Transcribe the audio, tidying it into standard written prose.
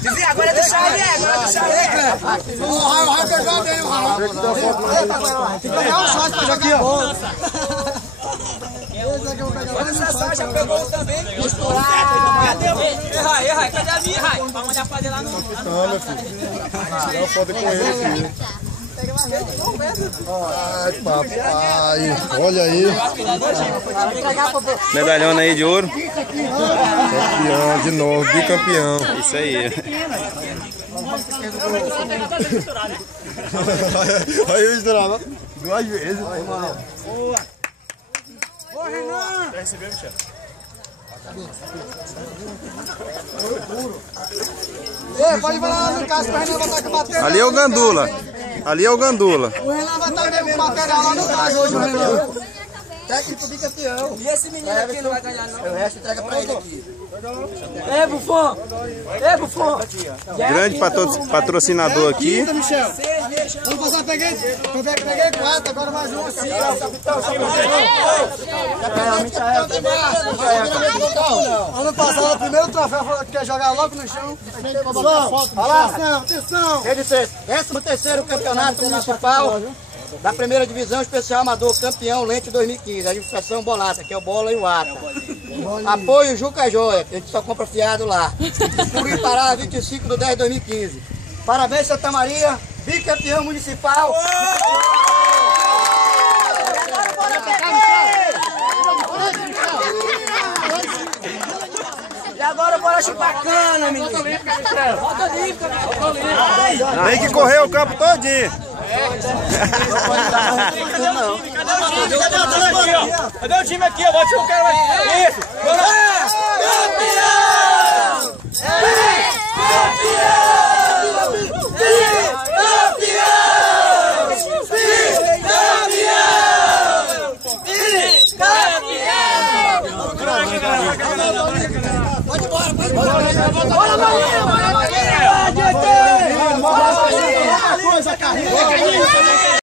Dizia, agora é deixar ele, agora é deixar ele. O raio pegou bem, o raio. Tem que pegar um shot pra jogar bola. Olha essa só, já pegou também. Misturado. Cadê? Erra, cadê a minha, Rai? Pra mandar fazer lá no... Não, meu filho. Não pode com ele, filho. Ai, papai. Olha aí. Medalhona aí de ouro. Campeão de novo, bicampeão. Isso aí. Olha aí, misturado. 2 vezes. Ô, Renan! Quer receber, Michel? Ei, pode falar lá no caso, o Renan vai estar com material. Ali é o Gandula. Ali é o Gandula. O Renan vai estar com material lá no caso hoje, o Renan. Técnico bicampeão. E esse menino aqui não vai ganhar, não? O resto entrega pra ele aqui. Ei, Buffon! Ei, Buffon! Grande patrocinador aqui. Michel. Vamos passar, peguei 4, agora mais um. Ano passado, o primeiro troféu falou que quer jogar logo no chão. Atenção! 13º Campeonato Municipal da Primeira Divisão Especial Amador, campeão Lente 2015, administração Bolata, que é o Bola e o Ata. Apoio Juca Joia, que a gente só compra fiado lá. Curipará, 25/10/2015. Parabéns, Santa Maria, bicampeão municipal. E agora bora chupar cana, menino. Volta limpa. Tem que correr o campo todinho. Cadê o time aqui? Eu vou tirar o cara. Isso! Pode embora! Bora, Maria! Bora, Maria!